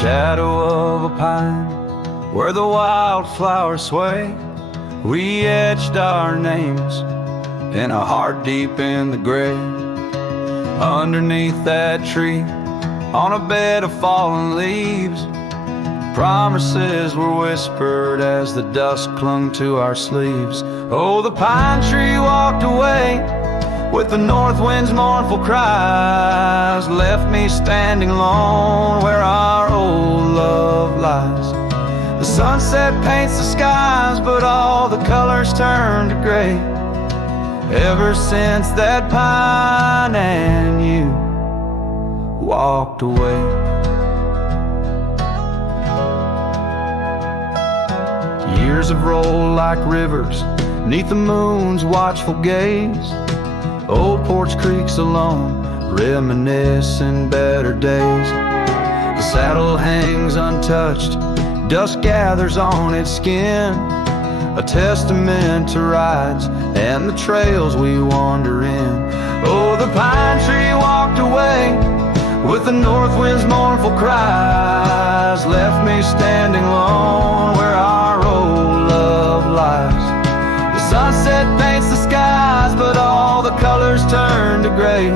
shadow of a pine, where the wildflowers sway, we etched our names in a heart deep in the grave. Underneath that tree, on a bed of fallen leaves, promises were whispered as the dust clung to our sleeves. Oh, the pine tree walked away with the north wind's mournful cries, left me standing alone where our old love lies. The sunset paints the skies, but all the colors turn to gray, ever since that pine and you walked away. Years have rolled like rivers neath the moon's watchful gaze. Old porch creaks alone, reminiscing better days. The saddle hangs untouched, dust gathers on its skin, a testament to rides and the trails we wander in. Oh, the pine tree walked away with the north wind's mournful cries, left me standing alone where our old love lies. The sunset paints the skies, but all the colors turn to gray,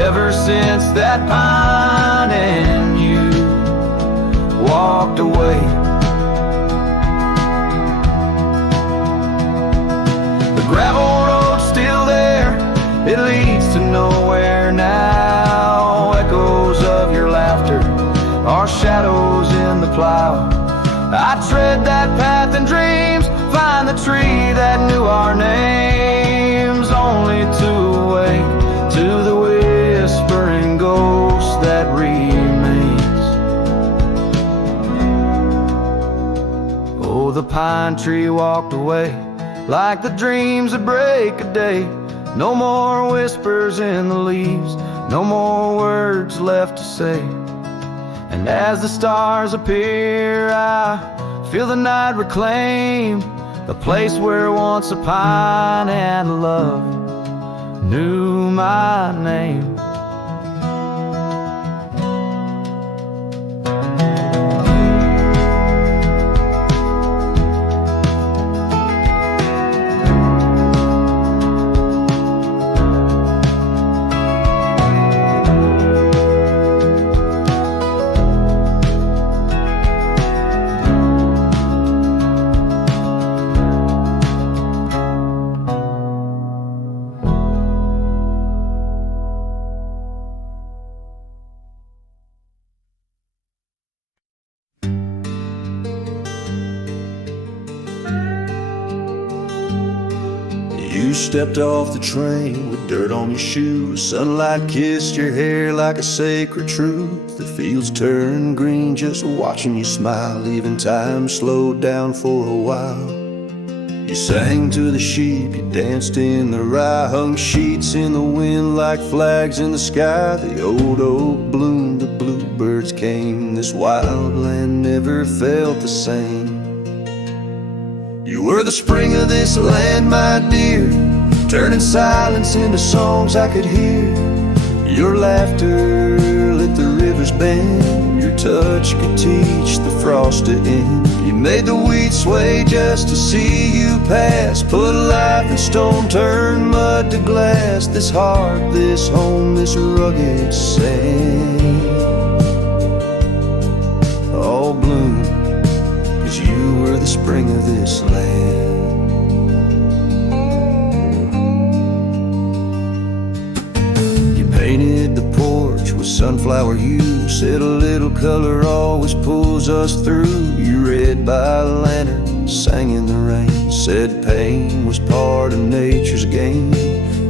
ever since that pine and you walked away. The gravel road's still there, it leads to nowhere now. Echoes of your laughter are shadows in the plow. I tread that path in dreams, find the tree that knew our names, only to awake to the whispering ghost that remains. Oh, the pine tree walked away like the dreams that break a day. No more whispers in the leaves, no more words left to say. And as the stars appear, I feel the night reclaim the place where once a pine and love knew my name. You stepped off the train with dirt on your shoes. Sunlight kissed your hair like a sacred truth. The fields turned green just watching you smile. Even time slowed down for a while. You sang to the sheep, you danced in the rye, hung sheets in the wind like flags in the sky. The old oak bloomed, the bluebirds came. This wild land never felt the same. You were the spring of this land, my dear, turning silence into songs I could hear. Your laughter lit the river's bend, your touch could teach the frost to end. You made the weeds sway just to see you pass, put life in stone, turn mud to glass. This heart, this home, this rugged sand, all bloom, 'cause you were the spring of this land. You painted the porch with sunflower hue, said a little color always pulls us through. You read by lantern, sang in the rain, said pain was part of nature's game.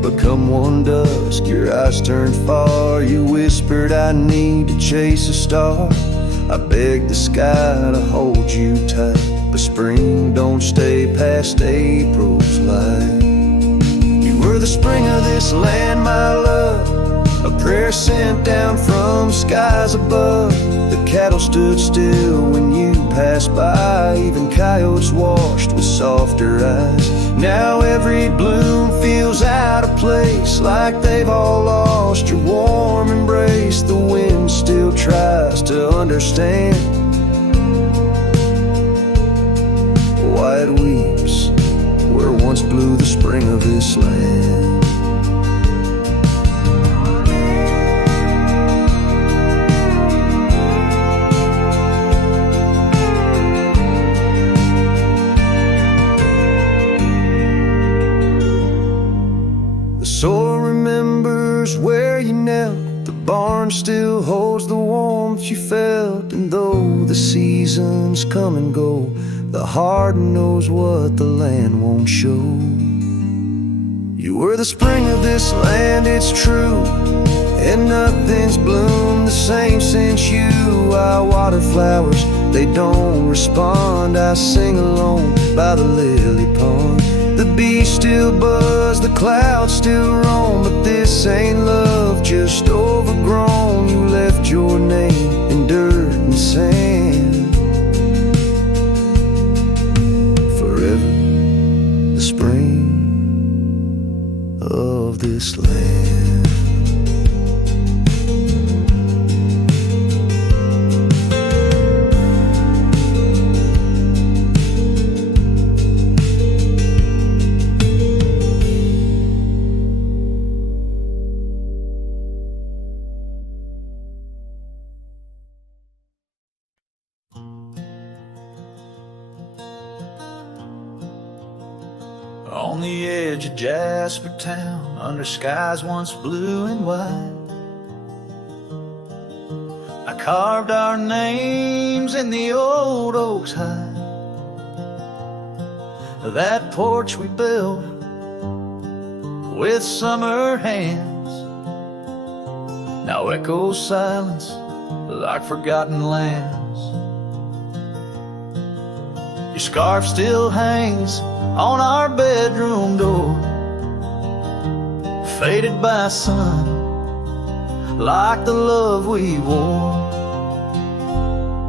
But come one dusk, your eyes turned far. You whispered, I need to chase a star. I begged the sky to hold you tight, but spring don't stay past April's light. You were the spring of this land, my love, a prayer sent down from skies above. The cattle stood still when you passed by, even coyotes washed with softer eyes. Now every bloom feels out out of place, like they've all lost your warm embrace. The wind still tries to understand why it weeps where once blew the spring of this land. The soil remembers where you knelt, the barn still holds the warmth you felt, and though the seasons come and go, the heart knows what the land won't show. You were the spring of this land, it's true, and nothing's bloomed the same since you. I water flowers, they don't respond. I sing alone by the lily pond. The bees still buzz, the clouds still roam, but this ain't love, just overgrown. You left your name in dirt and sand. Forever the spring of this land. On the edge of Jasper Town, under skies once blue and white, I carved our names in the old oak's hide. That porch we built with summer hands now echoes silence like forgotten lands. Your scarf still hangs on our bedroom door, faded by sun, like the love we wore.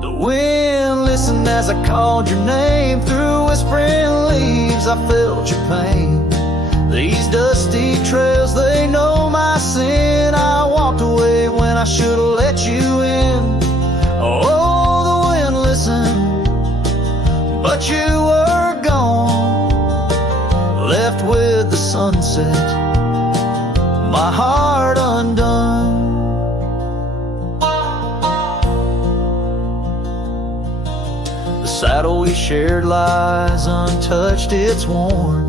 The wind listened as I called your name. Through whispering leaves I felt your pain. These dusty trails, they know my sin. I walked away when I should have let you in. Oh, the wind listened, but you were gone, left with the sunset, my heart undone. The saddle we shared lies untouched, it's worn,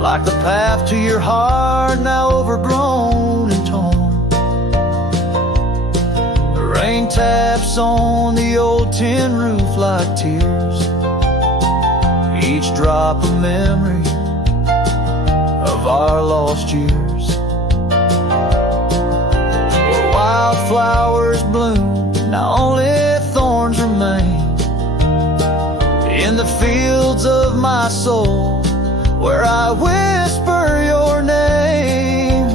like the path to your heart, now overgrown and torn. The rain taps on the old tin roof like tears, each drop a memory of our lost years. Where wildflowers bloom, now only thorns remain. In the fields of my soul, where I whisper your name.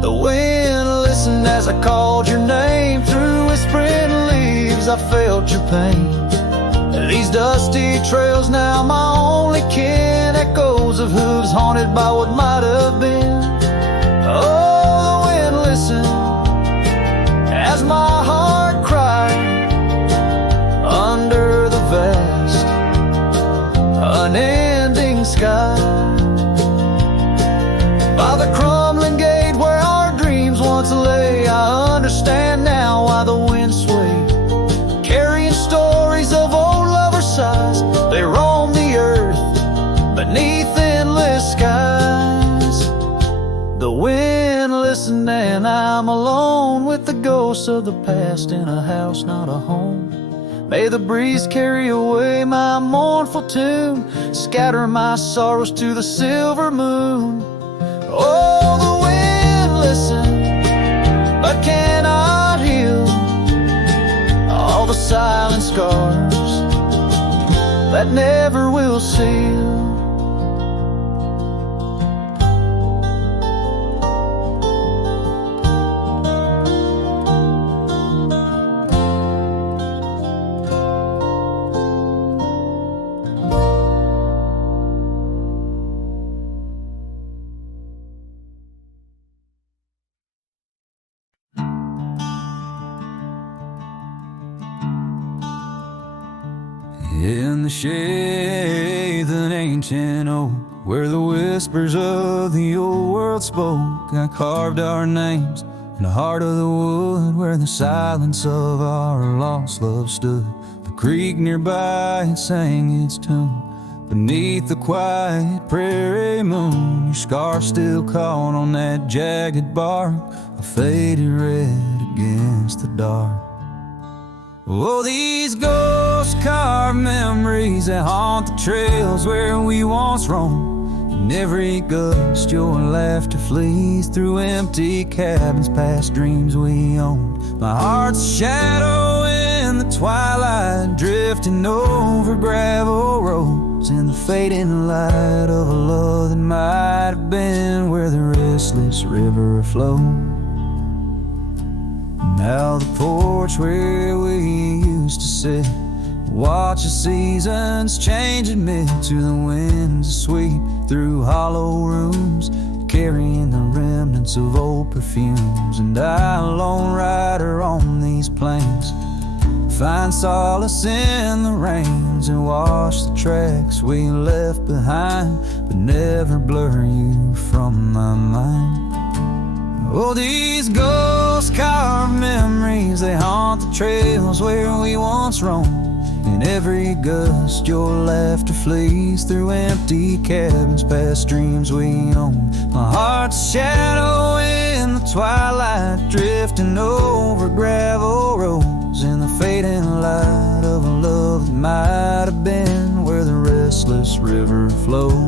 The wind listened as I called your name. Through whispering leaves I felt your pain. These dusty trails now my only kin, echoes of hooves haunted by what might have been. Oh, the wind listened as my heart cried under the vast, unending sky. By the crumbling gate where our dreams once lay, I understand now why the wind swayed, carrying stories of old lovers' sighs. They roam the earth beneath endless skies. The wind listened and I'm alone with the ghosts of the past in a house, not a home. May the breeze carry away my mournful tune, scatter my sorrows to the silver moon. Oh, the wind listened, but cannot heal all the silent scars that never will seal. In the shade of an ancient oak, where the whispers of the old world spoke, I carved our names in the heart of the wood, where the silence of our lost love stood. The creek nearby had sang its tune beneath the quiet prairie moon. Your scarf still caught on that jagged bark, a faded red against the dark. Oh, these ghost-carved memories that haunt the trails where we once roamed. In every gust your laughter flees through empty cabins past dreams we owned. My heart's a shadow in the twilight, drifting over gravel roads, in the fading light of a love that might have been where the restless river flowed. Now the porch where we used to sit, watch the seasons change, admit to the winds that sweep through hollow rooms, carrying the remnants of old perfumes. And I, a lone rider on these plains, find solace in the rains and wash the tracks we left behind, but never blur you from my mind. Oh, these ghost-carved memories, they haunt the trails where we once roamed. In every gust your laughter flees through empty cabins past dreams we owned. My heart's a shadow in the twilight, drifting over gravel roads, in the fading light of a love that might have been where the restless river flows.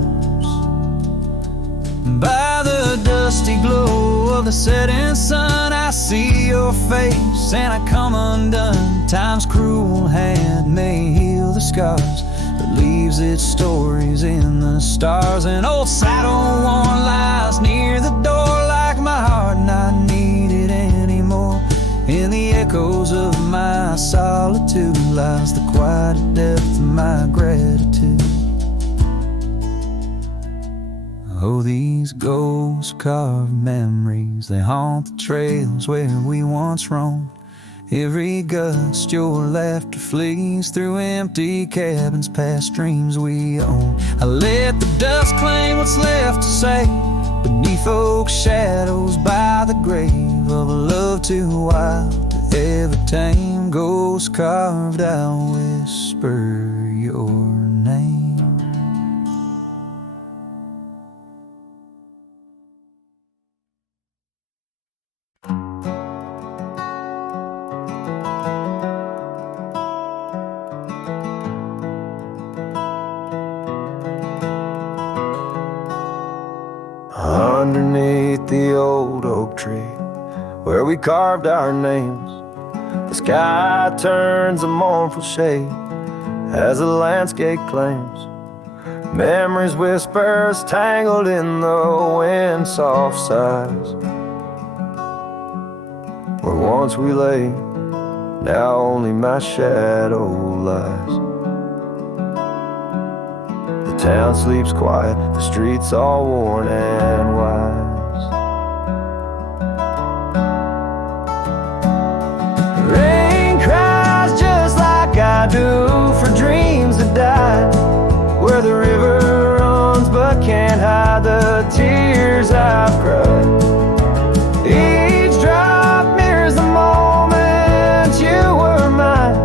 By the dusty glow of the setting sun, I see your face and I come undone. Time's cruel hand may heal the scars, but leaves its stories in the stars. An old saddle worn lies near the door, like my heart not needed anymore. In the echoes of my solitude lies the quiet depth of my gratitude. Oh, these ghost-carved memories, they haunt the trails where we once roamed. Every gust your laughter flees through empty cabins past dreams we own. I let the dust claim what's left to say beneath oak shadows by the grave of a love too wild to ever tame. Ghost-carved, I'll whisper your name. Underneath the old oak tree where we carved our names, the sky turns a mournful shade as the landscape claims. Memories whispers tangled in the wind, soft sighs. Where once we lay, now only my shadow lies. The town sleeps quiet, the streets all worn and wise. The rain cries just like I do for dreams that died, where the river runs but can't hide the tears I've cried. Each drop mirrors the moment you were mine,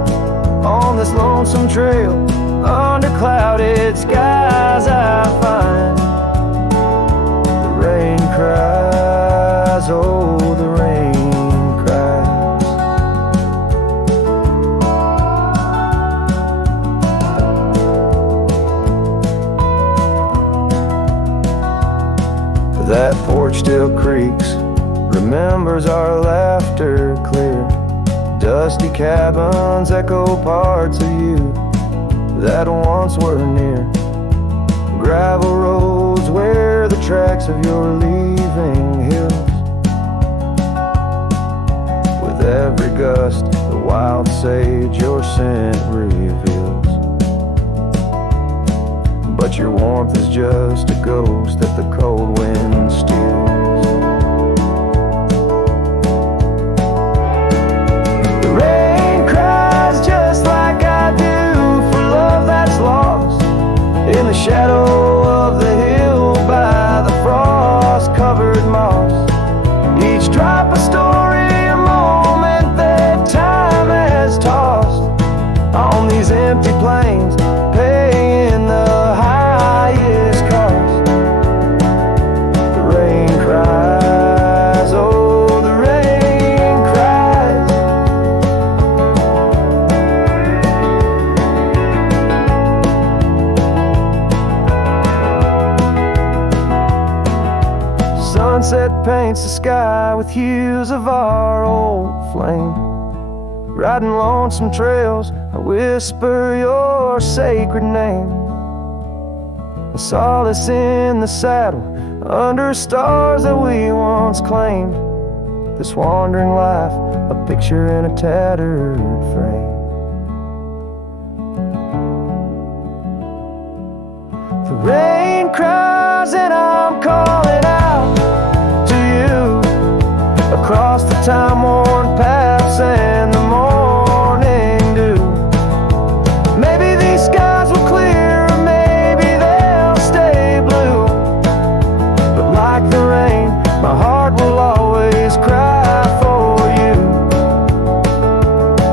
on this lonesome trail under clouded skies I find. The rain cries, oh the rain cries. That porch still creaks, remembers our laughter clear. Dusty cabins echo parts of you that once were near. Gravel roads where the tracks of your leaving hills. With every gust, the wild sage your scent reveals. But your warmth is just a ghost that the cold wind steals. The rain cries just like I do for love empty planes, paying the highest cost. The rain cries, oh, the rain cries. Sunset paints the sky with hues of our old flame. Riding lonesome trails, I whisper your sacred name. A solace in the saddle, under stars that we once claimed. This wandering life, a picture in a tattered frame. The rain cries and I'm calling out to you across the time-worn paths and the morning dew. Maybe these skies will clear, or maybe they'll stay blue. But like the rain, my heart will always cry for you.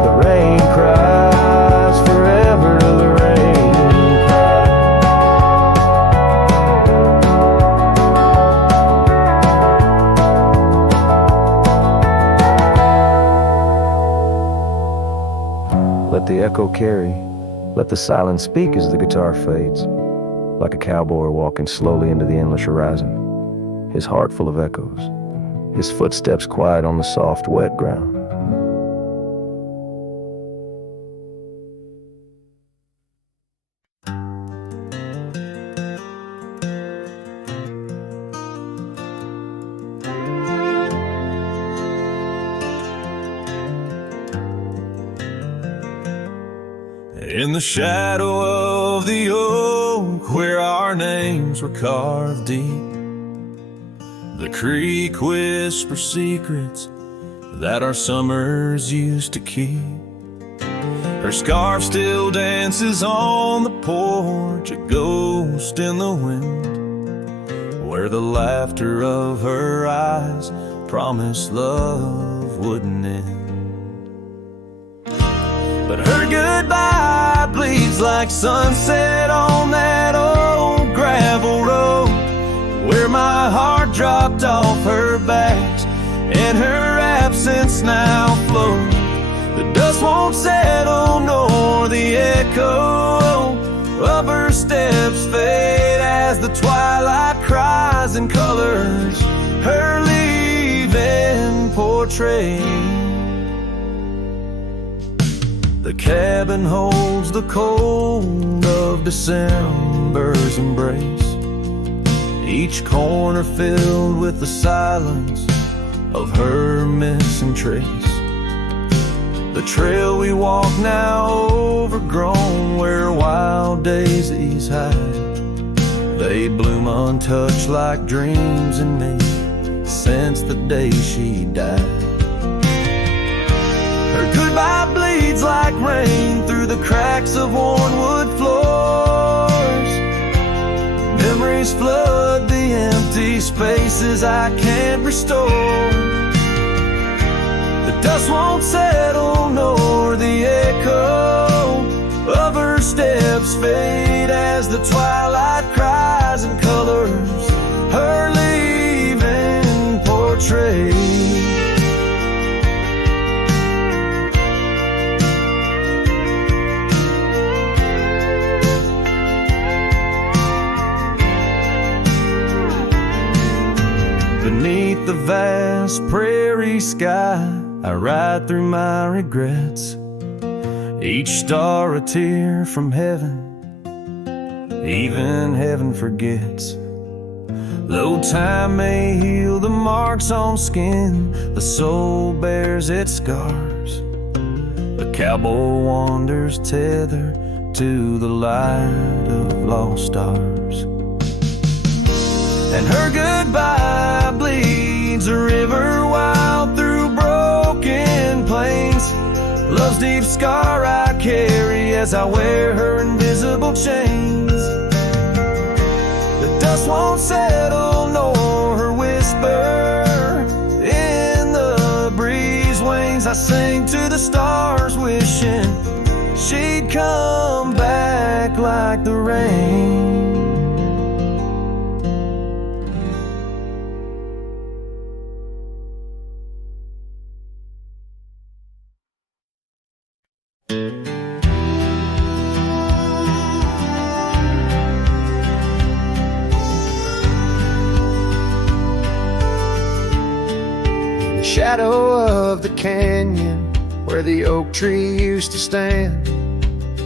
The rain cries forever, the rain cries. Let the echo carry, let the silence speak as the guitar fades, like a cowboy walking slowly into the endless horizon, his heart full of echoes, his footsteps quiet on the soft, wet ground. In the shadow of the oak where our names were carved deep, the creek whispers secrets that our summers used to keep. Her scarf still dances on the porch, a ghost in the wind, where the laughter of her eyes promised love wouldn't end. But her goodbye bleeds like sunset on that old gravel road, where my heart dropped off her back and her absence now flows. The dust won't settle nor the echo of her steps fade as the twilight cries and colors her leaving portrait. The cabin holds the cold of December's embrace, each corner filled with the silence of her missing trace. The trail we walk now overgrown, where wild daisies hide, they bloom untouched like dreams in me since the day she died. Her goodbye bleeds like rain through the cracks of worn wood floors. Memories flood the empty spaces I can't restore. The dust won't settle nor the echo of her steps fade as the twilight cries and colors her leaving portrait. Beneath the vast prairie sky, I ride through my regrets, each star a tear from heaven, even heaven forgets. Though time may heal the marks on skin, the soul bears its scars. The cowboy wanders tethered to the light of lost stars. And her goodbye bleeds a river wild through broken plains, love's deep scar I carry as I wear her invisible chains. The dust won't settle nor her whisper in the breeze wanes. I sing to the stars wishing she'd come back like the rain. Shadow of the canyon where the oak tree used to stand,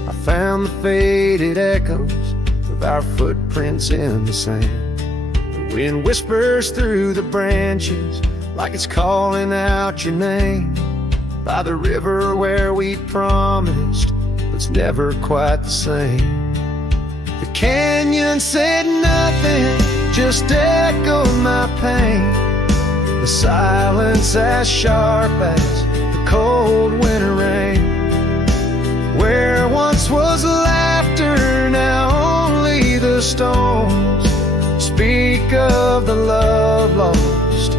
I found the faded echoes of our footprints in the sand. The wind whispers through the branches like it's calling out your name. By the river where we promised, but it's never quite the same. The canyon said nothing, just echoed my pain. The silence as sharp as the cold winter rain. Where once was laughter, now only the stones speak of the love lost.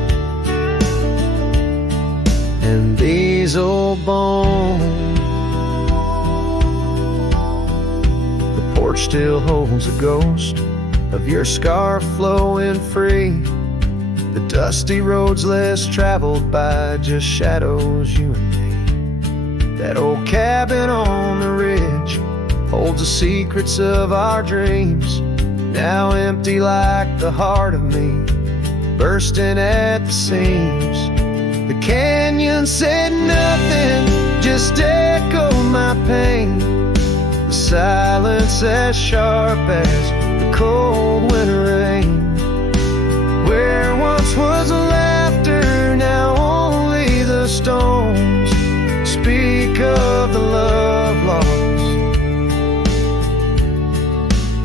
And these old bones, the porch still holds a ghost of your scarf flowing free. The dusty roads less traveled by, just shadows, you and me. That old cabin on the ridge holds the secrets of our dreams, now empty like the heart of me, bursting at the seams. The canyon said nothing, just echoed my pain. The silence as sharp as the cold winter rain. Where once was laughter, now only the stones speak of the love lost.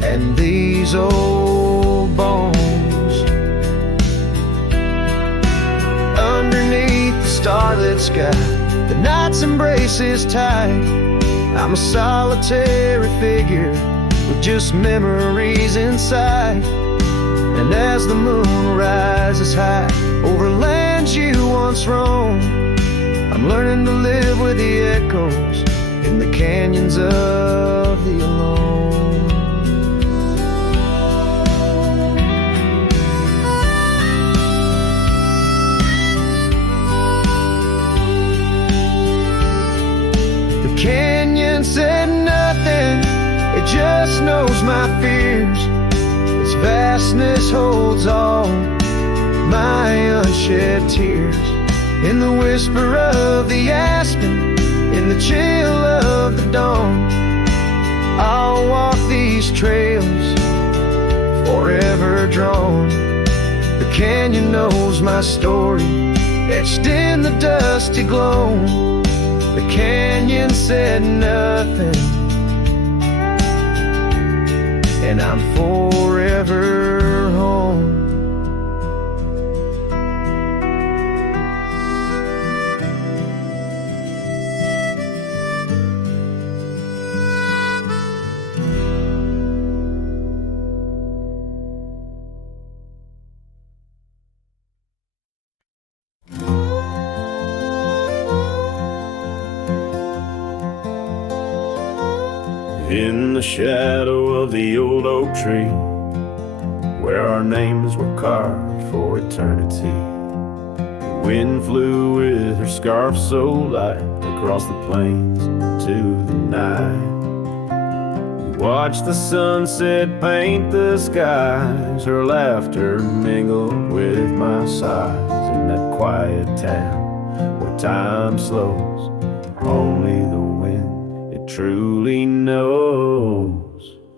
And these old bones, underneath the starlit sky, the night's embrace is tight. I'm a solitary figure with just memories inside. And as the moon rises high over lands you once roamed, I'm learning to live with the echoes in the canyons of the alone. The canyon said nothing, it just knows my fears. Vastness holds all my unshed tears. In the whisper of the aspen, in the chill of the dawn, I'll walk these trails forever drawn. The canyon knows my story, etched in the dusty glow. The canyon said nothing, and I'm forever home. In the shadow of the old oak tree, where our names were carved for eternity, the wind flew with her scarf so light across the plains to the night. We watched the sunset paint the skies, her laughter mingled with my sighs. In that quiet town where time slows, only the wind, it truly knows.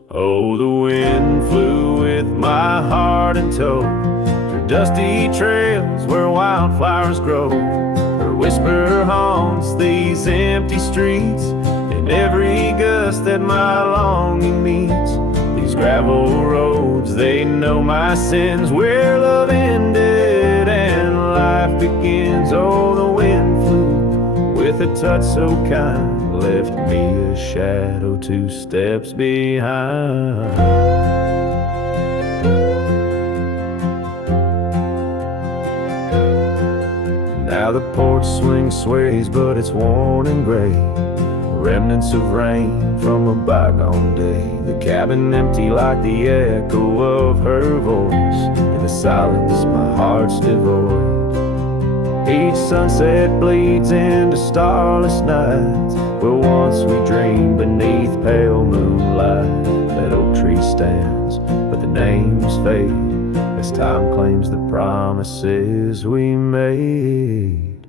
Oh, the wind flew with my heart in tow through dusty trails where wildflowers grow. Her whisper haunts these empty streets, in every gust that my longing meets. These gravel roads, they know my sins, where love ended and life begins. Oh, the wind flew with a touch so kind, left me a shadow 2 steps behind. Now the porch swing sways, but it's worn and gray. remnants of rain from a bygone day. The cabin empty like the echo of her voice. In the silence my heart's devoid. Each sunset bleeds into starless nights, where once we dreamed beneath pale moonlight. That oak tree stands, but the names fade as time claims the promises we made.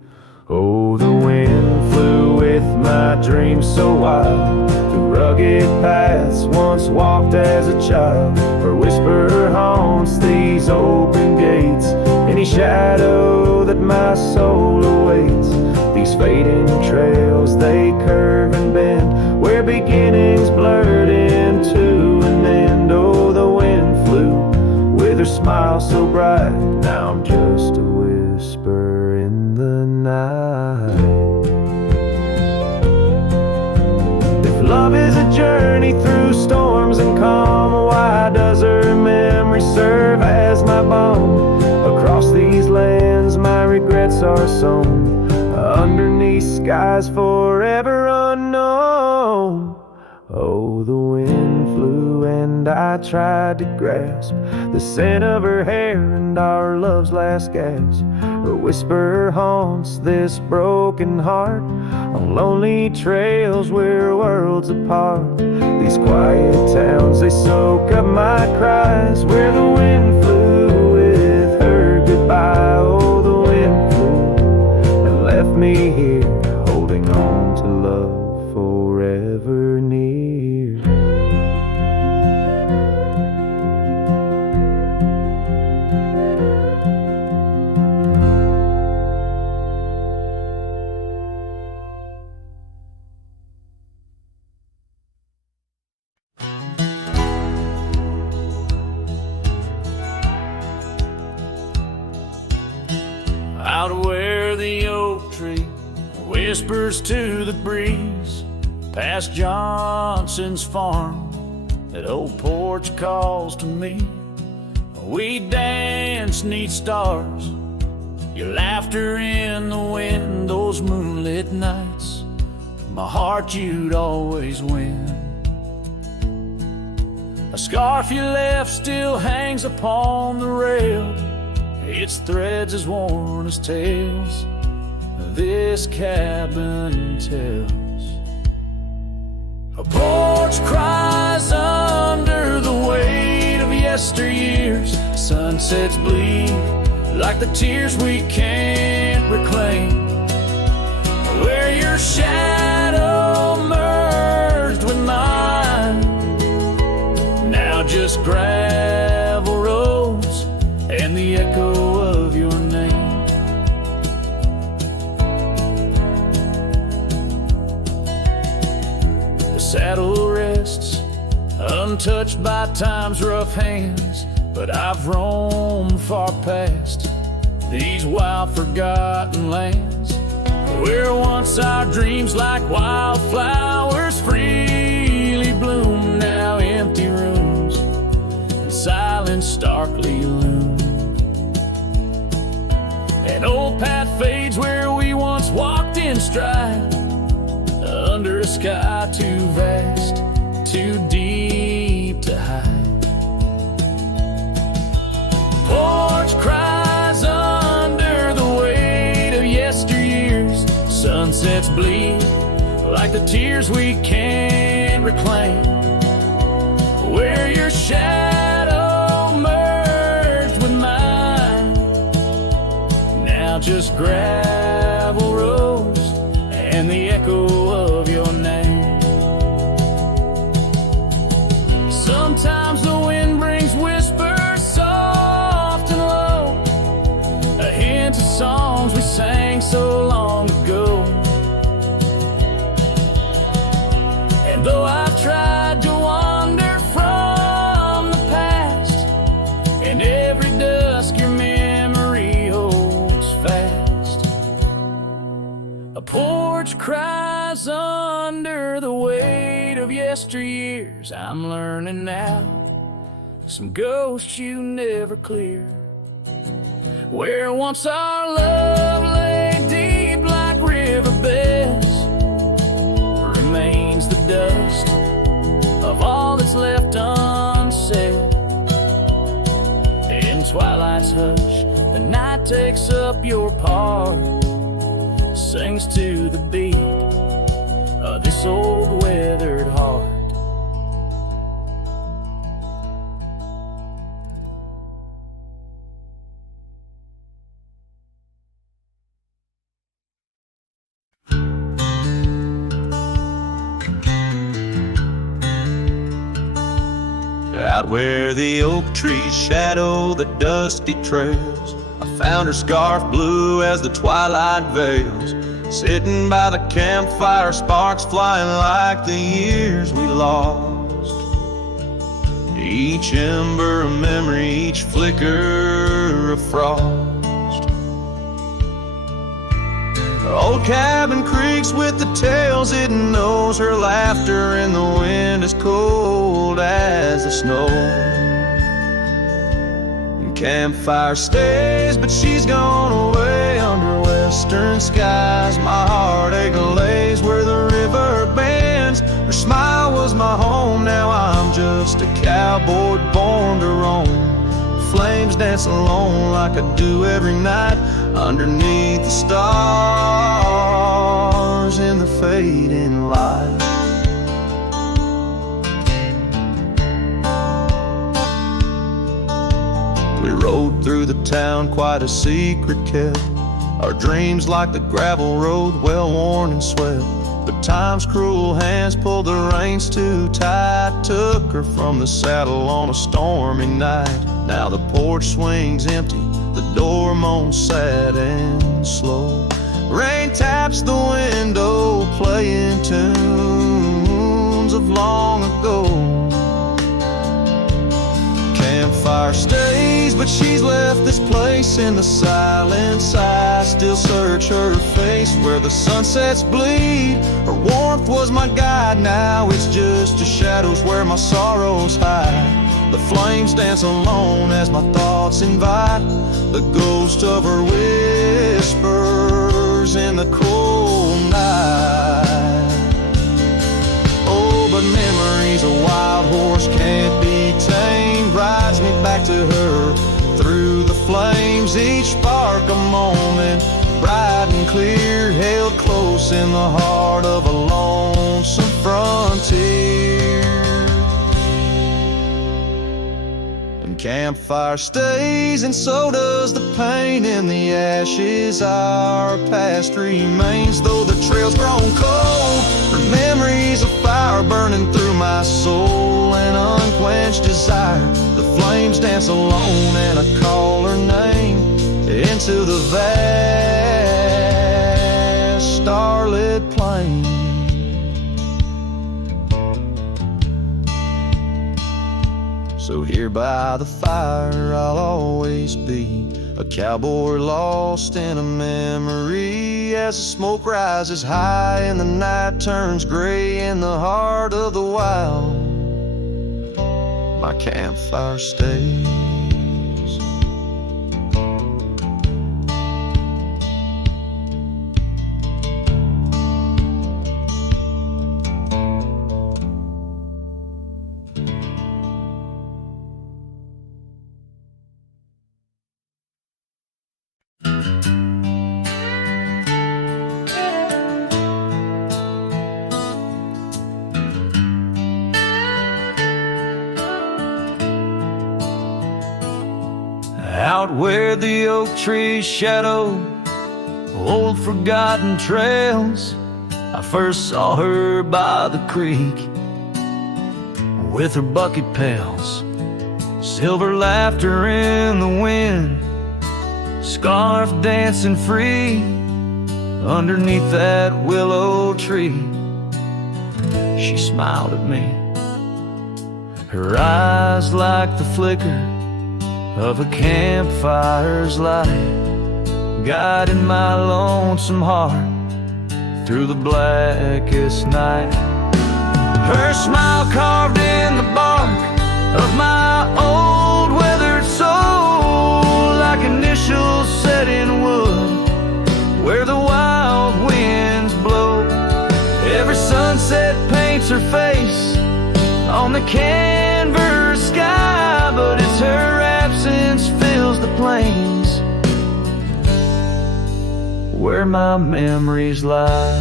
Oh, the wind flew with my dreams so wild, through rugged paths once walked as a child, where whisper haunts these open gates. Any shadow that my soul awaits, these fading trails, they curve and bend, where beginnings blurred into an end. Oh, the wind flew with her smile so bright, now I'm just a whisper in the night. If love is a journey through storms and calm, why does her memory serve as my balm? Across these lands my regrets are sown, underneath skies forever unknown. Oh, the wind flew and I tried to grasp the scent of her hair and our love's last gasp. Her whisper haunts this broken heart on lonely trails we're worlds apart. These quiet towns, they soak up my cries, where the wind flew with her goodbye. Oh, the wind flew and left me here, holding on to love forever near. Out where the oak tree whispers to the breeze, past Johnson's farm, that old porch calls to me. We dance 'neath stars, your laughter in the wind, those moonlit nights, my heart you'd always win. A scarf you left still hangs upon the rail, its threads as worn as tales this cabin tells. A porch cries under the weight of yesteryears, sunsets bleed like the tears we can't reclaim, where your shadow merged with mine, now just gravel roads and the echo of your name. The saddle rests untouched by time's rough hands, but I've roamed far past these wild forgotten lands, where once our dreams like wildflowers freely bloom, now empty rooms and silence starkly loom. An old path fades where we once walked in stride, under a sky too vast, too deep to hide. Porch cries under the weight of yesteryears, sunsets bleed like the tears we can't reclaim, where your shadow merged with mine, now just gravel roads and the echo of your name. Sometimes the wind brings whispers soft and low, a hint of songs we sang so long ago. And though I've tried to wander from the past, in every dusk your memory holds fast. A porch cries under the weight of yesteryears, I'm learning now, some ghosts you never clear, where once our love lay deep like riverbeds, remain hush, the night takes up your part, sings to the beat of this old weathered heart. Out where the oak trees shadow the dusty trails, I found her scarf blue as the twilight veils. Sitting by the campfire, sparks flying like the years we lost. Each ember a memory, each flicker a frost. Old cabin creaks with the tales it knows, her laughter in the wind as cold as the snow. Campfire stays, but she's gone away under western skies. My heartache lays where the river bends. Her smile was my home, now I'm just a cowboy born to roam. Flames dance alone like I do every night, underneath the stars in the fading light. We rode through the town, quite a secret kept. Our dreams like the gravel road, well worn and swept. But time's cruel hands pulled the reins too tight, took her from the saddle on a stormy night. Now the porch swings empty, the door moans sad and slow. Rain taps the window, playing tunes of long ago. Campfire stays, but she's left this place in the silence. I still search her face where the sunsets bleed. Her warmth was my guide, now it's just the shadows where my sorrows hide. The flames dance alone as my thoughts invite the ghost of her whispers in the cold night. Oh, but memories a wild horse can't be tamed, rides me back to her through the flames. Each spark a moment, bright and clear, held close in the heart of a lonesome frontier. And campfire stays, and so does the pain in the ashes. Our past remains, though the trail's grown cold. Her memories of fire burning through my soul, an unquenched desire. The flames dance alone, and I call her name into the vast starlit plain. So here by the fire I'll always be, a cowboy lost in a memory. As the smoke rises high and the night turns gray in the heart of the wild, my campfire stays. Out where the oak trees shadow old forgotten trails, I first saw her by the creek with her bucket pails. Silver laughter in the wind, scarf dancing free underneath that willow tree. She smiled at me, her eyes like the flicker of a campfire's light, guiding my lonesome heart through the blackest night. Her smile carved in the bark of my old weathered soul, like initials set in wood where the wild winds blow. Every sunset paints her face on the canvas sky, but it's her absence fills the plain where my memories lie.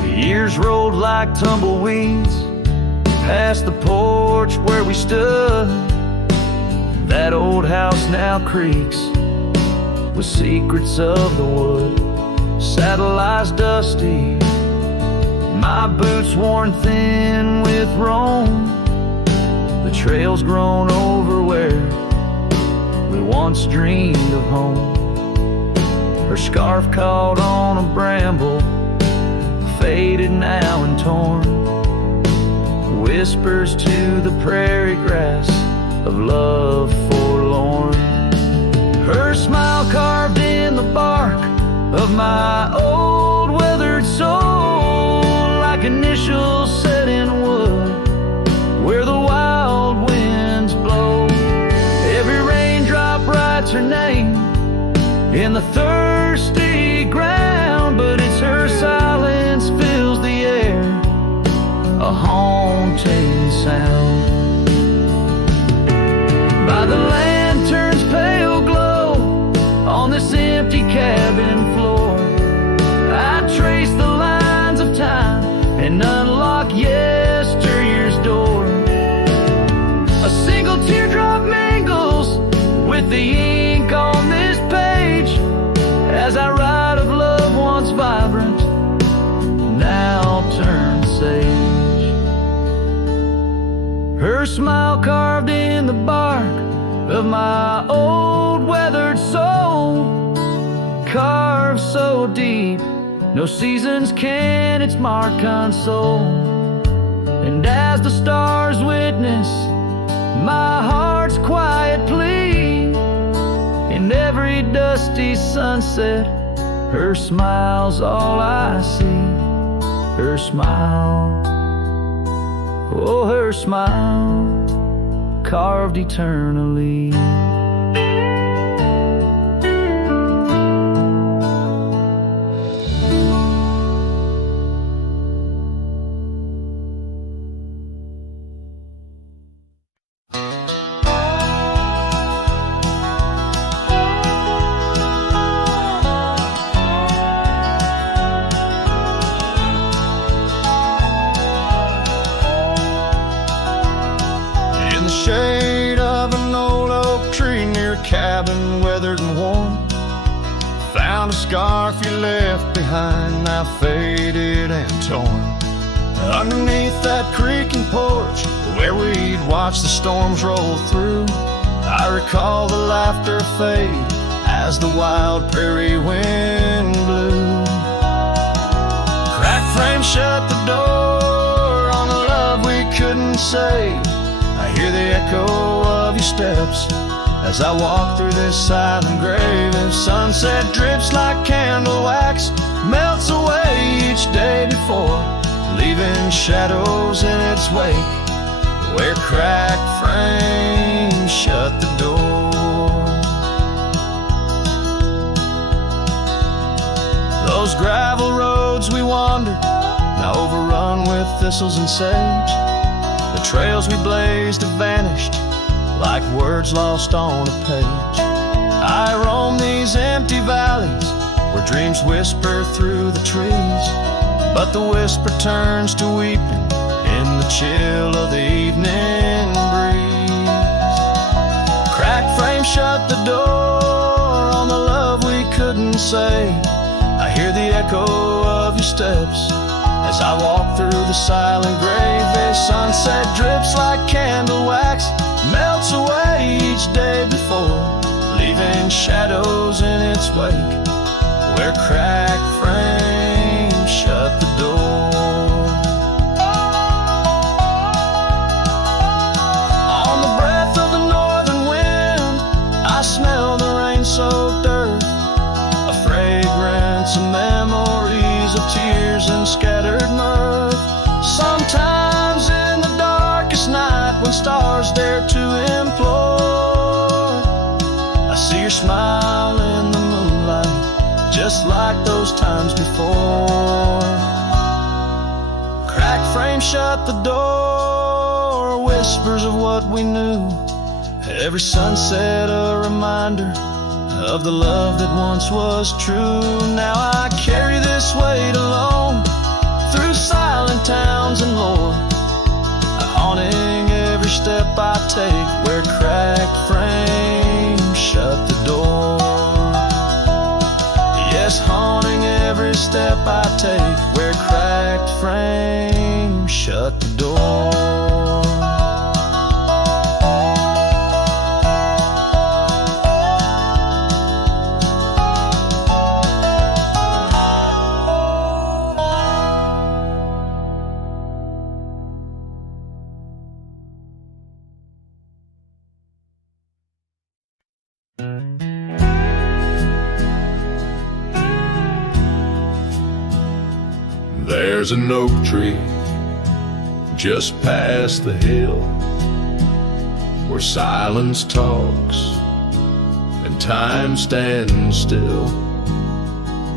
The years rolled like tumbleweeds past the porch where we stood. That old house now creaks with secrets of the wood. Saddle eyes dusty, my boots worn thin with Rome. The trail's grown over where we once dreamed of home. Her scarf caught on a bramble, faded now and torn. Whispers to the prairie grass of love forlorn. Her smile carved in the bark of my old weathered soul, like initials set in wood where the wild winds blow. Every raindrop writes her name in the thirsty ground, but it's her silence fills the air, a haunting sound. By the lantern's pale glow on this empty cabin floor, I trace the lines of time and unlock yesteryear's door. A single teardrop mingles with the ink on this page as I write of love once vibrant, now turned sage. Her smile carved in the bark of my old weathered soul, carved so deep no seasons can its mark console. And as the stars witness my heart's quiet plea, in every dusty sunset her smile's all I see. Her smile, oh her smile, carved eternally. Shade of an old oak tree near a cabin, weathered and worn. Found a scarf you left behind, now faded and torn. Underneath that creaking porch where we'd watch the storms roll through, I recall the laughter fade as the wild prairie wind blew. Cracked frame shut the door on the love we couldn't say. I hear the echo of your steps as I walk through this silent grave. If sunset drips like candle wax, melts away each day before, leaving shadows in its wake where cracked frames shut the door. Those gravel roads we wandered, now overrun with thistles and sage. The trails we blazed have vanished like words lost on a page. I roam these empty valleys where dreams whisper through the trees, but the whisper turns to weeping in the chill of the evening breeze. Cracked frame shut the door on the love we couldn't say. I hear the echo of your steps as I walk through the silent grave. A sunset drips like candle wax, melts away each day before, leaving shadows in its wake where cracked frames shut the door. On the breath of the northern wind, I smell the rain-soaked earth, a fragrance of memories of tears and scattered mirth. Sometimes in the darkest night when stars dare to implore, I see your smile in the moonlight, just like those times before. Cracked frame shut the door, whispers of what we knew. Every sunset a reminder of the love that once was true. Now I carry this weight alone through silent towns and lore, haunting every step I take where cracked frames shut the door. Yes, haunting every step I take where cracked frames shut the door. There's an oak tree just past the hill where silence talks and time stands still.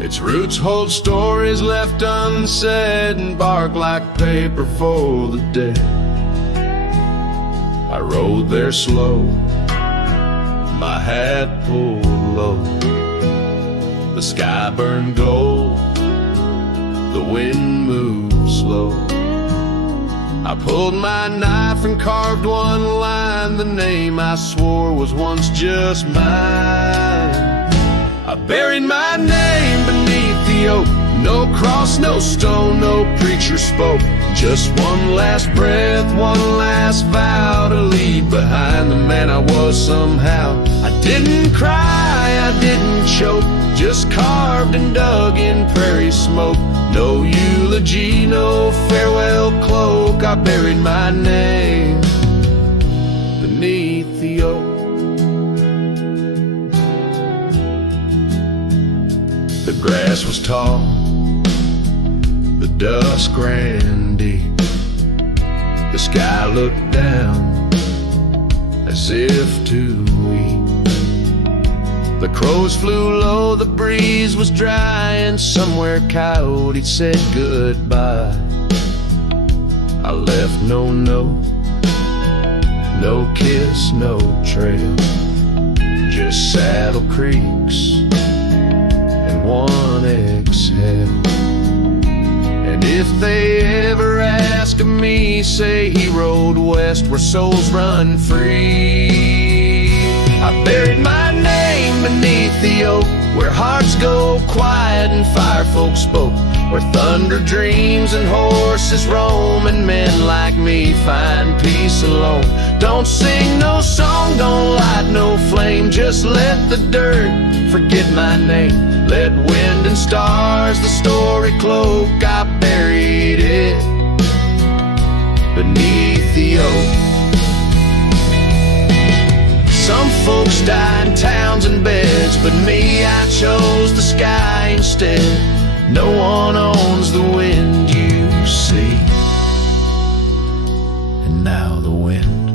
Its roots hold stories left unsaid and bark like paper for the dead. I rode there slow, my hat pulled low. The sky burned gold, the wind moved slow. I pulled my knife and carved one line, the name I swore was once just mine. I buried my name beneath the oak. No cross, no stone, no preacher spoke. Just one last breath, one last vow to leave behind the man I was somehow. I didn't cry, I didn't choke, just carved and dug in prairie smoke. No eulogy, no farewell cloak. I buried my name beneath the oak. The grass was tall, the dusk ran deep. The sky looked down as if to weep. The crows flew low, the breeze was dry, and somewhere coyote said goodbye. I left no note, no kiss, no trail, just saddle creaks and one exhale. And if they ever ask of me, say he rode west where souls run free. I buried my name beneath the oak, where hearts go quiet and fire folk spoke, where thunder dreams and horses roam, and men like me find peace alone. Don't sing no song, don't light no flame, just let the dirt forget my name. Let wind and stars the story cloak. I buried it beneath the oak. Some folks die in towns and beds, but me, I chose the sky instead. No one owns the wind you see, and now the wind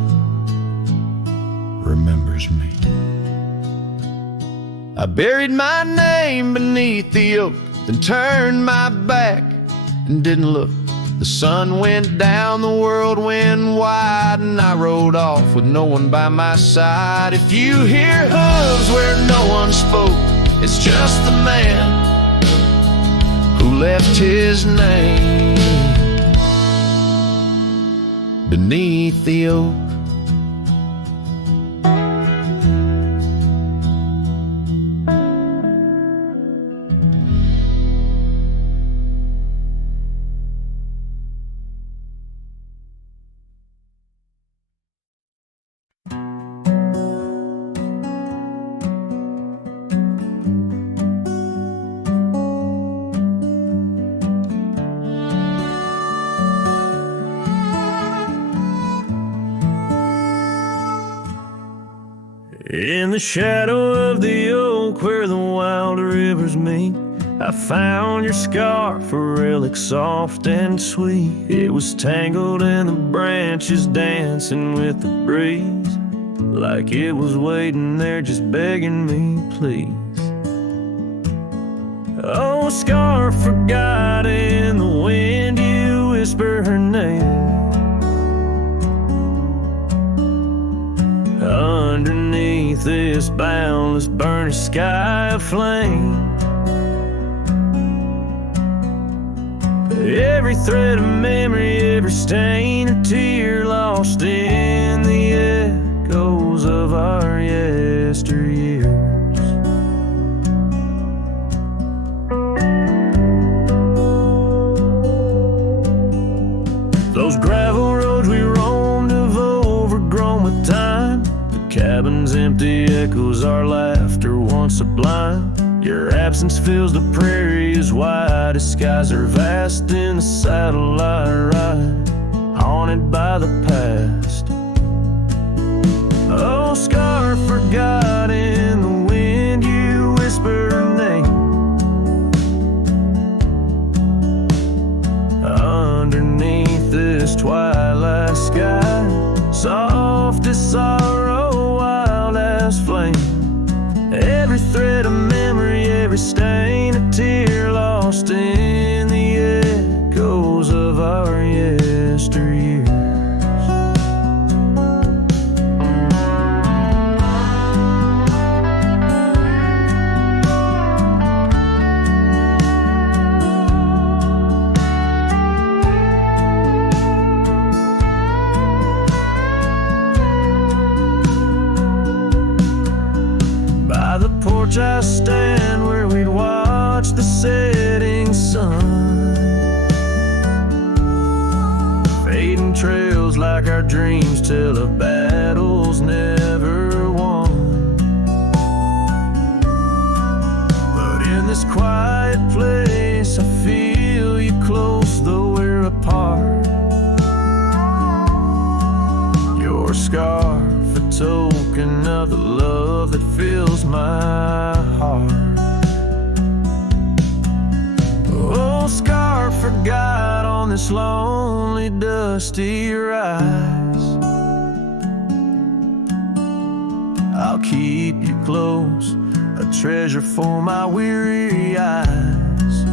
remembers me. I buried my name beneath the oak, then turned my back and didn't look. The sun went down, the world went wide, and I rode off with no one by my side. If you hear hooves where no one spoke, it's just the man who left his name beneath the oak. In the shadow of the oak where the wild rivers meet, I found your scarf, a relic soft and sweet. It was tangled in the branches, dancing with the breeze, like it was waiting there just begging me, please. Oh, scarf forgot in the wind, you whisper her name underneath underneath this boundless burning sky of flame. Every thread of memory, every stain or tear lost in the echoes of our yesteryears. Those gravel roads we roamed have overgrown with time. The cabin's empty echoes our laughter once sublime. Your absence fills the prairie as wide as skies are vast in the satellite ride, haunted by the past. Oh, scar forgot in the wind, you whisper her name. Underneath this twilight sky, soft as sorrow, wild as flame. Every thread of memory, every stain a tear lost in the echoes of our yesteryears. By the porch I stand where we'd watch the setting sun, fading trails like our dreams tell of battles never won. But in this quiet place I feel you close though we're apart. Your scarf a token of the love that fills my heart. Oh, scar forgot on this lonely dusty rise. I'll keep you close, a treasure for my weary eyes.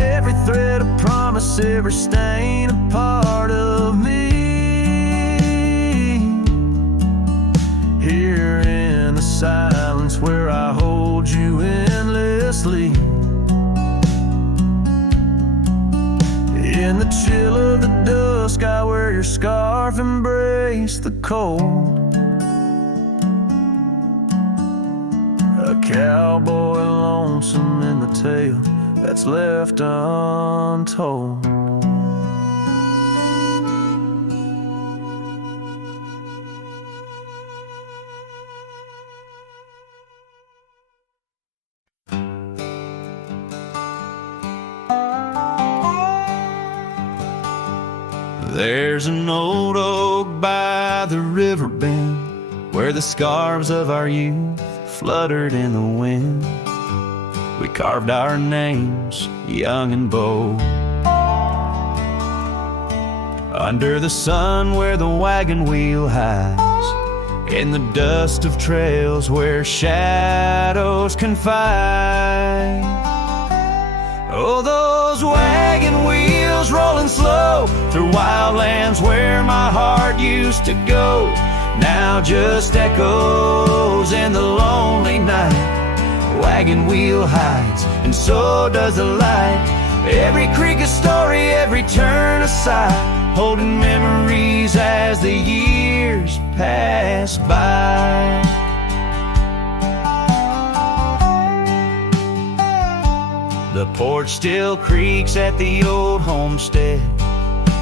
Every thread a promise, every stain a part of me. Here in the silence where I hold you endlessly. In the chill of the dusk I wear your scarf, embrace the cold. A cowboy lonesome in the tale that's left untold. There's an old oak by the river bend where the scarves of our youth fluttered in the wind. We carved our names, young and bold, under the sun where the wagon wheel hides, in the dust of trails where shadows confide. Oh, those wagon wheels rolling slow through wildlands where my heart used to go, now just echoes in the lonely night. Wagon wheel hides, and so does the light. Every creek a story, every turn a sigh, holding memories as the years pass by. The porch still creaks at the old homestead.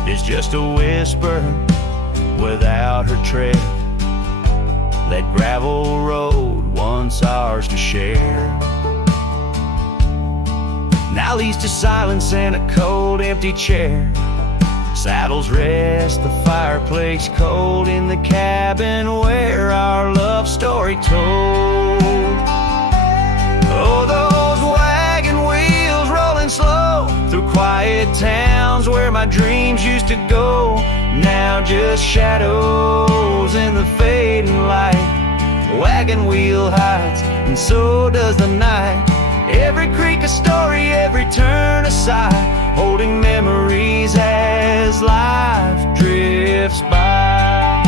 It's just a whisper without her tread. That gravel road once ours to share, now leads to silence and a cold empty chair. Saddles rest, the fireplace cold in the cabin where our love story told. Oh, those wagon wheels rolling slow through quiet towns where my dreams used to go, now just shadows in the fading light. Wagon wheel hides, and so does the night. Every creek a story, every turn a sigh, holding memories as life drifts by.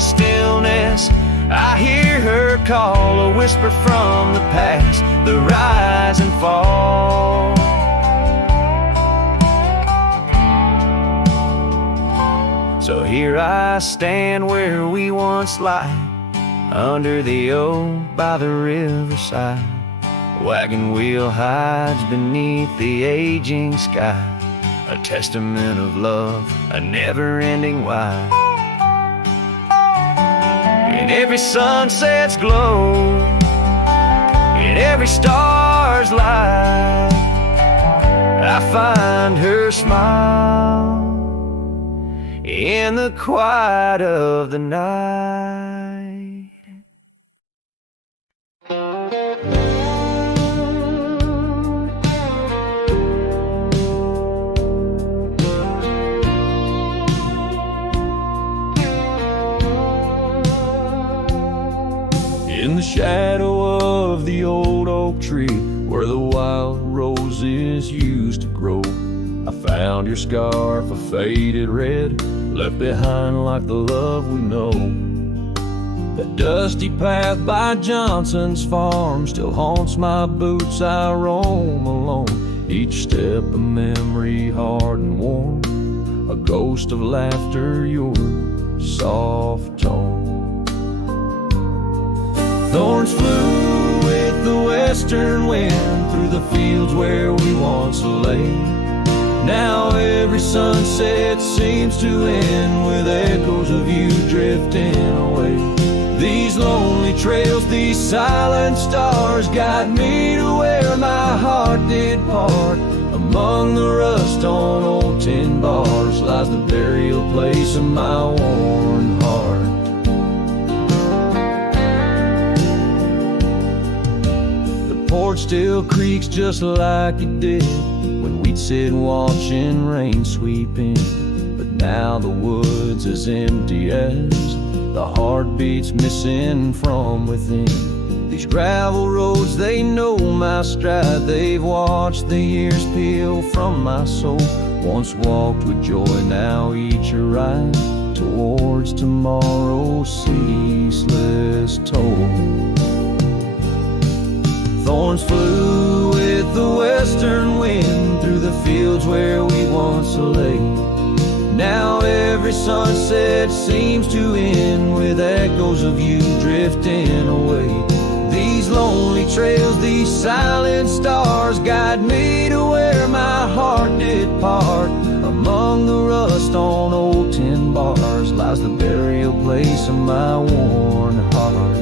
the stillness, I hear her call, a whisper from the past, the rise and fall. So here I stand where we once lie, under the oak by the riverside. Wagon wheel hides beneath the aging sky, a testament of love, a never-ending why. In every sunset's glow, in every star's light, I find her smile in the quiet of the night. In the shadow of the old oak tree, where the wild roses used to grow, I found your scarf, a faded red, left behind like the love we know. That dusty path by Johnson's farm still haunts my boots, I roam alone. Each step a memory hard and warm, a ghost of laughter, your soft tone. Thorns flew with the western wind through the fields where we once lay. Now every sunset seems to end with echoes of you drifting away. These lonely trails, these silent stars guide me to where my heart did part. Among the rust on old tin bars lies the burial place of my worn heart. Porch still creaks just like it did when we'd sit watching rain sweep in. But now the wood's as empty as the heartbeats missing from within. These gravel roads, they know my stride, they've watched the years peel from my soul. Once walked with joy, now each a ride towards tomorrow's ceaseless toll. Thorns flew with the western wind through the fields where we once lay. Now every sunset seems to end with echoes of you drifting away. These lonely trails, these silent stars guide me to where my heart did part. Among the rust on old tin bars lies the burial place of my worn heart.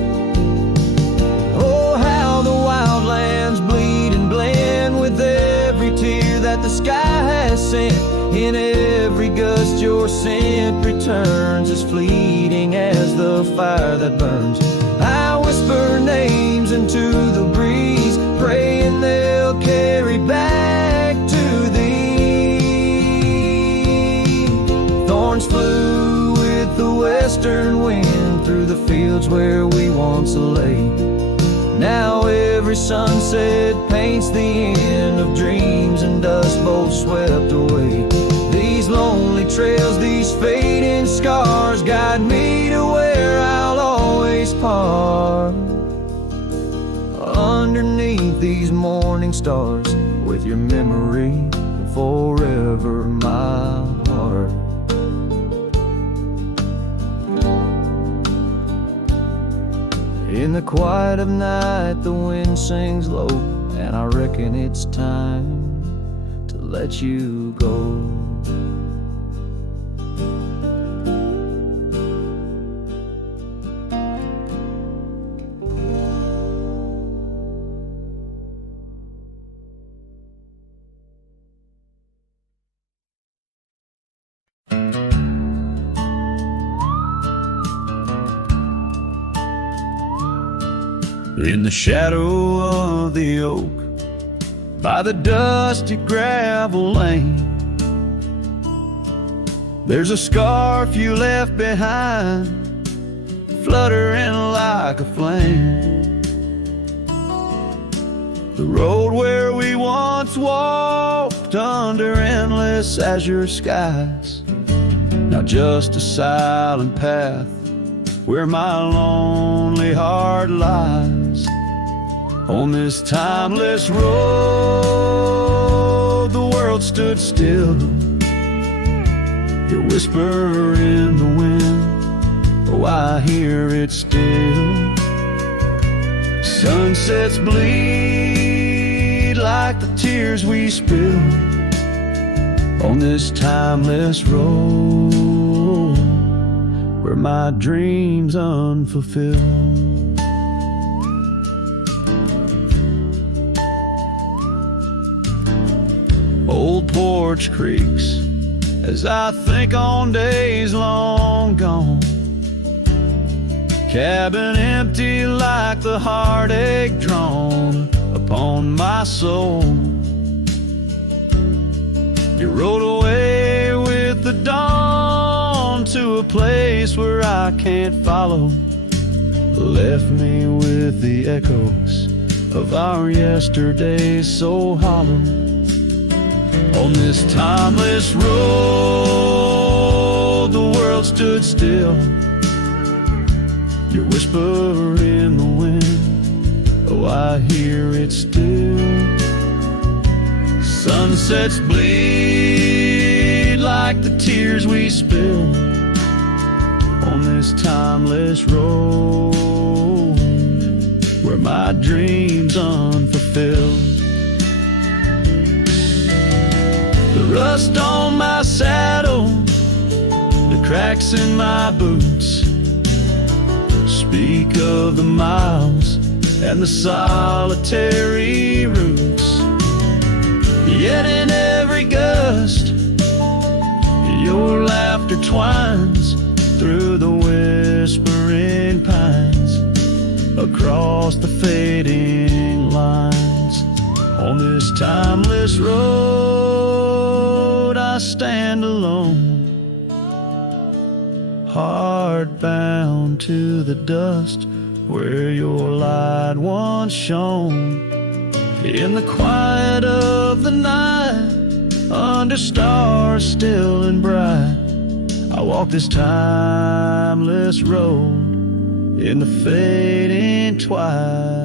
The wildlands bleed and blend with every tear that the sky has sent. In every gust your scent returns, as fleeting as the fire that burns. I whisper names into the breeze, praying they'll carry back to thee. Thorns flew with the western wind through the fields where we once lay. Now every sunset paints the end of dreams and dust both swept away. These lonely trails, these fading scars guide me to where I'll always part. Underneath these morning stars, with your memory forever my heart. In the quiet of night, the wind sings low, and I reckon it's time to let you go. In the shadow of the oak, by the dusty gravel lane, there's a scarf you left behind, fluttering like a flame. The road where we once walked under endless azure skies, now just a silent path where my lonely heart lies. On this timeless road, the world stood still. You whisper in the wind, oh, I hear it still. Sunsets bleed like the tears we spill on this timeless road, where my dreams unfulfilled. Old porch creaks as I think on days long gone. Cabin empty like the heartache drawn upon my soul. You rode away with the dawn to a place where I can't follow. Left me with the echoes of our yesterdays so hollow. On this timeless road, the world stood still. You whisper in the wind, oh, I hear it still. Sunsets bleed like the tears we spill on this timeless road, where my dreams unfulfilled. The rust on my saddle, the cracks in my boots, speak of the miles and the solitary routes. Yet in every gust, your laughter twines through the whispering pines, across the fading lines. On this timeless road, I stand alone, heart bound to the dust where your light once shone. In the quiet of the night, under stars still and bright, I walk this timeless road in the fading twilight.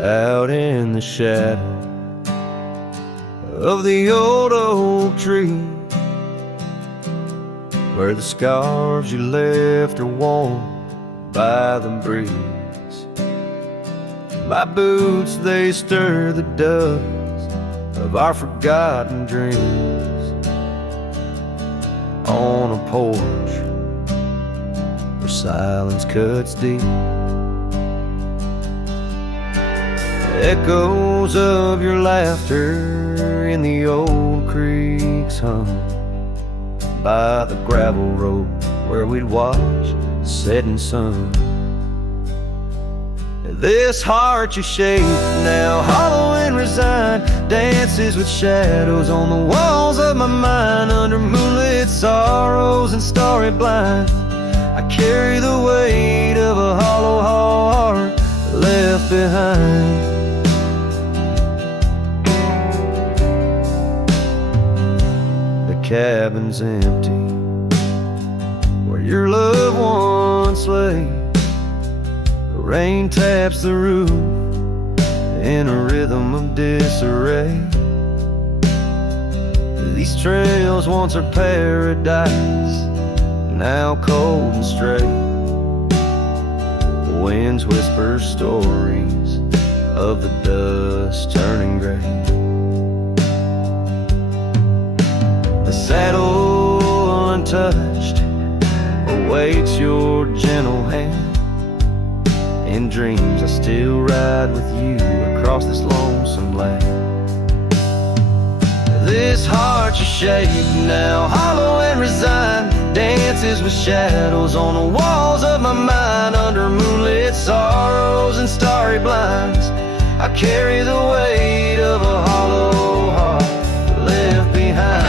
Out in the shadow of the old oak tree, where the scars you left are warm by the breeze. My boots, they stir the dust of our forgotten dreams. On a porch where silence cuts deep, echoes of your laughter in the old creeks hum by the gravel road where we'd watch the setting sun. This heart you shaped, now hollow and resigned, dances with shadows on the walls of my mind. Under moonlit sorrows and starry blinds, I carry the weight of a hollow heart left behind. Cabin's empty where your loved ones lay. The rain taps the roof in a rhythm of disarray. These trails once are paradise, now cold and straight. The winds whisper stories of the dust turning gray. The saddle untouched awaits your gentle hand. In dreams I still ride with you across this lonesome land. This heart you shape, now hollow and resigned, dances with shadows on the walls of my mind, under moonlit sorrows and starry blinds. I carry the weight of a hollow heart left behind.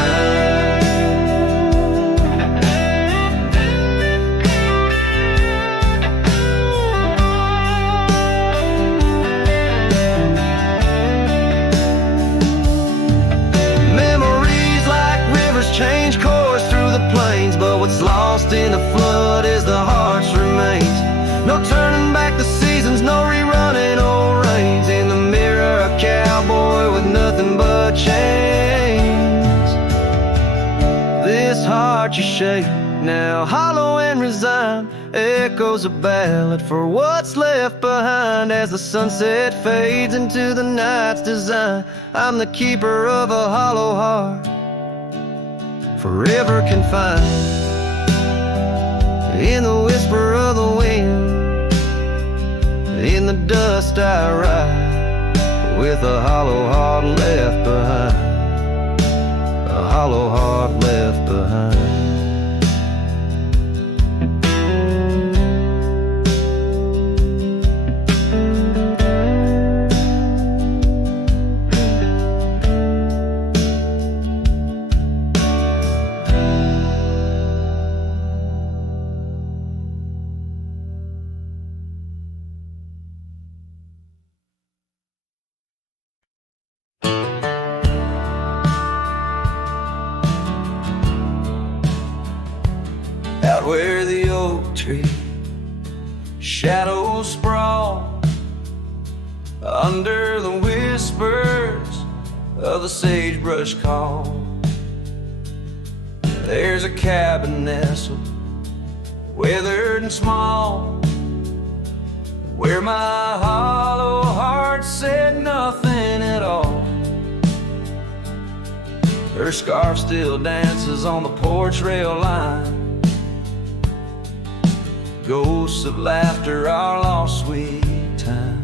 Memories like rivers change course through the plains, but what's lost in the flood is the heart's remains. No turning back the seasons, no rerunning old rains. In the mirror, a cowboy with nothing but chains. This heart you shake, now hollow and resigned, echoes a ballad for what's left behind. As the sunset fades into the night's design, I'm the keeper of a hollow heart, forever confined. In the whisper of the wind, in the dust I ride, with a hollow heart left behind, a hollow heart left behind. Out where the oak tree shadows sprawl, under the whispers of the sagebrush call, there's a cabin nestled, weathered and small, where my hollow heart said nothing at all. Her scarf still dances on the porch rail line, ghosts of laughter, our lost sweet time.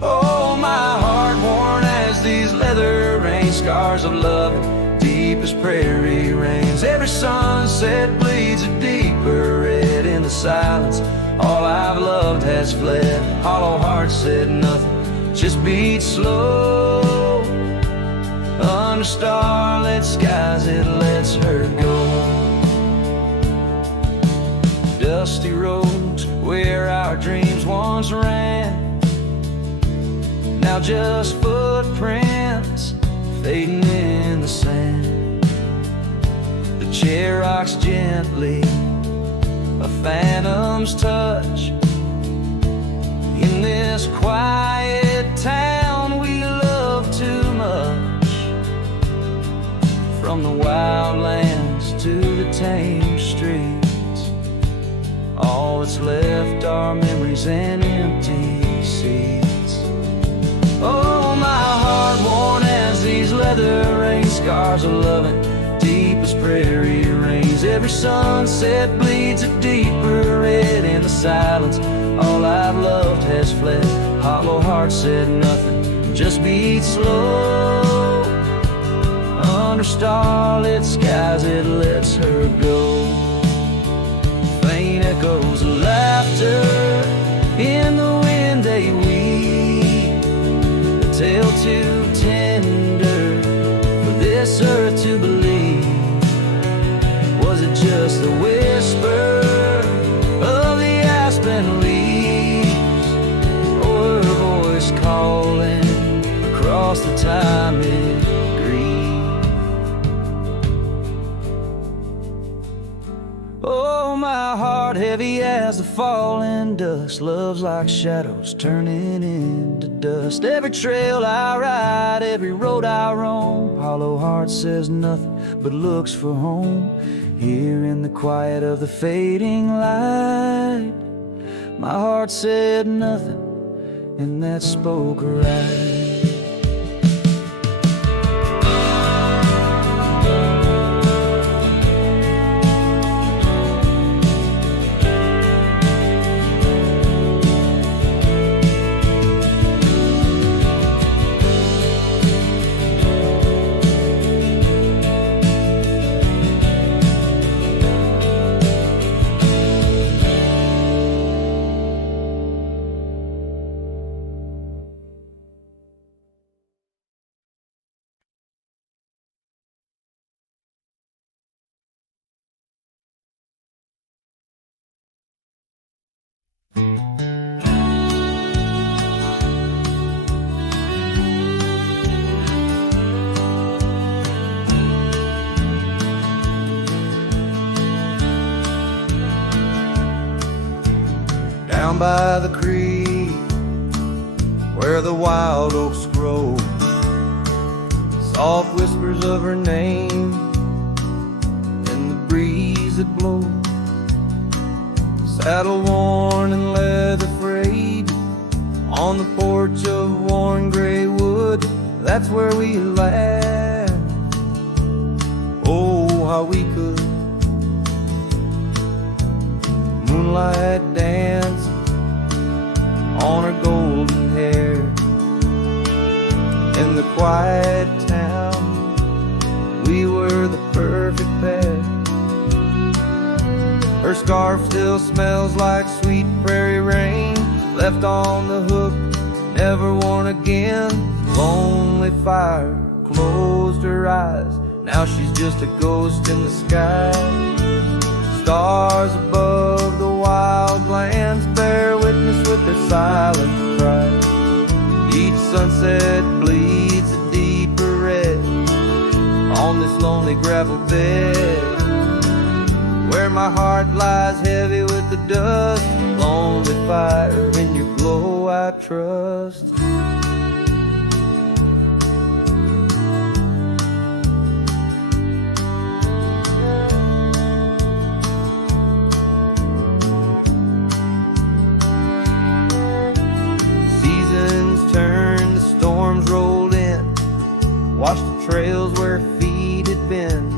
Oh, my heart worn as these leather rain scars of loving, deep as prairie rains. Every sunset bleeds a deeper red in the silence. All I've loved has fled. Hollow heart said nothing, just beat slow. Under starlit skies it lets her go. Dusty roads where our dreams once ran, now just footprints fading in the sand. The chair rocks gently, a phantom's touch. In this quiet town we love too much, from the wildlands to the tame streets. All that's left are memories and empty seats. Oh, my heart worn as these leather rain scars of loving, deep as prairie rains. Every sunset bleeds a deeper red in the silence. All I've loved has fled. Hollow heart said nothing, just beat slow. Under starlit skies it lets her go. Faint echoes of laughter in the wind they weep, a tale too tender for this earth to believe. Was it just the whisper of the aspen leaves, or her voice calling across the time-it grief? Oh, my heart heavy as the falling dust, love's like shadows turning into dust. Every trail I ride, every road I roam, hollow heart says nothing but looks for home. Here in the quiet of the fading light, my heart said nothing, and that spoke right. Down by the creek where the wild oaks grow, soft whispers of her name in the breeze that blows. Saddle worn and leather frayed on the porch of worn gray wood, that's where we laughed. Oh, how we could. Moonlight dance on her golden hair. In the quiet town, we were the perfect pair. Her scarf still smells like sweet prairie rain, left on the hook, never worn again. Lonely fire closed her eyes, now she's just a ghost in the sky. Stars above the wild lands bear witness with their silent cries. Each sunset bleeds a deeper red on this lonely gravel bed, where my heart lies heavy with the dust. Lonely fire, in your glow I trust. Seasons turn, the storms rolled in, washed the trails where feet had been.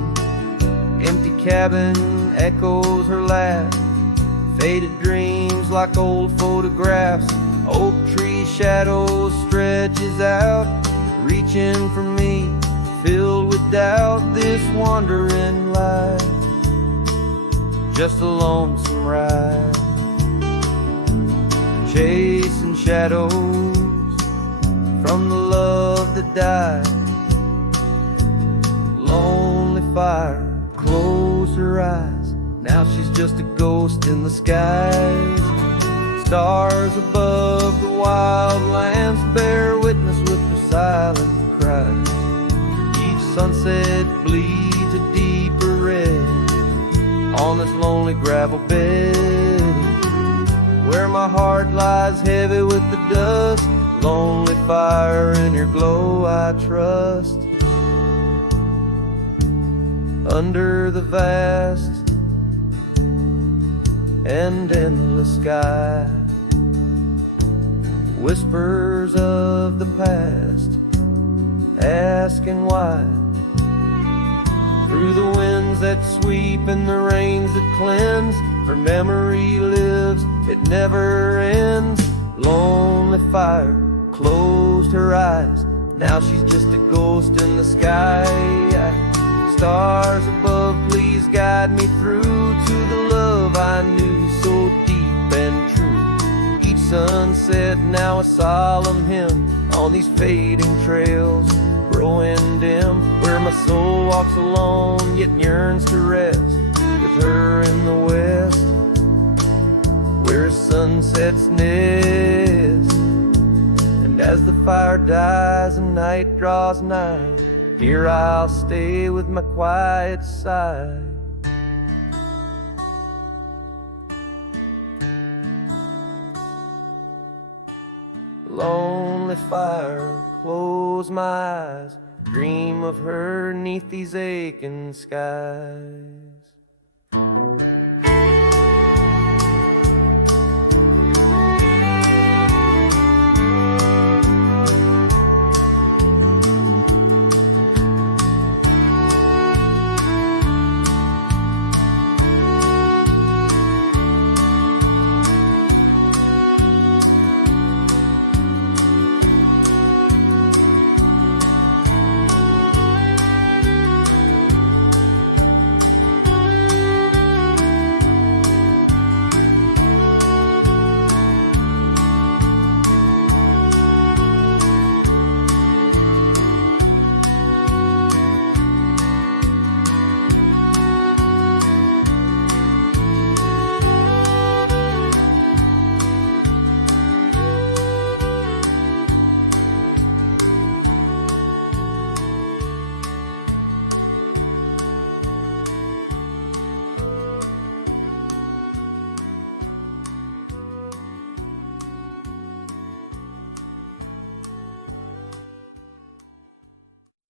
Empty cabin echoes her laugh, faded dreams like old photographs. Oak tree shadows stretches out, reaching for me, filled with doubt. This wandering life, just a lonesome ride, chasing shadows from the love that died. Lonely fire closed her eyes, now she's just a ghost in the skies. Stars above the wild lands bear witness with their silent cries. Each sunset bleeds a deeper red on this lonely gravel bed, where my heart lies heavy with the dust. Lonely fire, in your glow I trust. Under the vast and endless sky, whispers of the past, asking why. Through the winds that sweep and the rains that cleanse, her memory lives, it never ends. Lonely fire closed her eyes, now she's just a ghost in the sky. Stars above, please guide me through to the love I knew so deep and true. Each sunset now a solemn hymn on these fading trails growing dim, where my soul walks alone yet yearns to rest with her in the west, where sunsets nest. And as the fire dies and night draws nigh, here I'll stay with my quiet sigh. Lonely fire, close my eyes, dream of her 'neath these aching skies.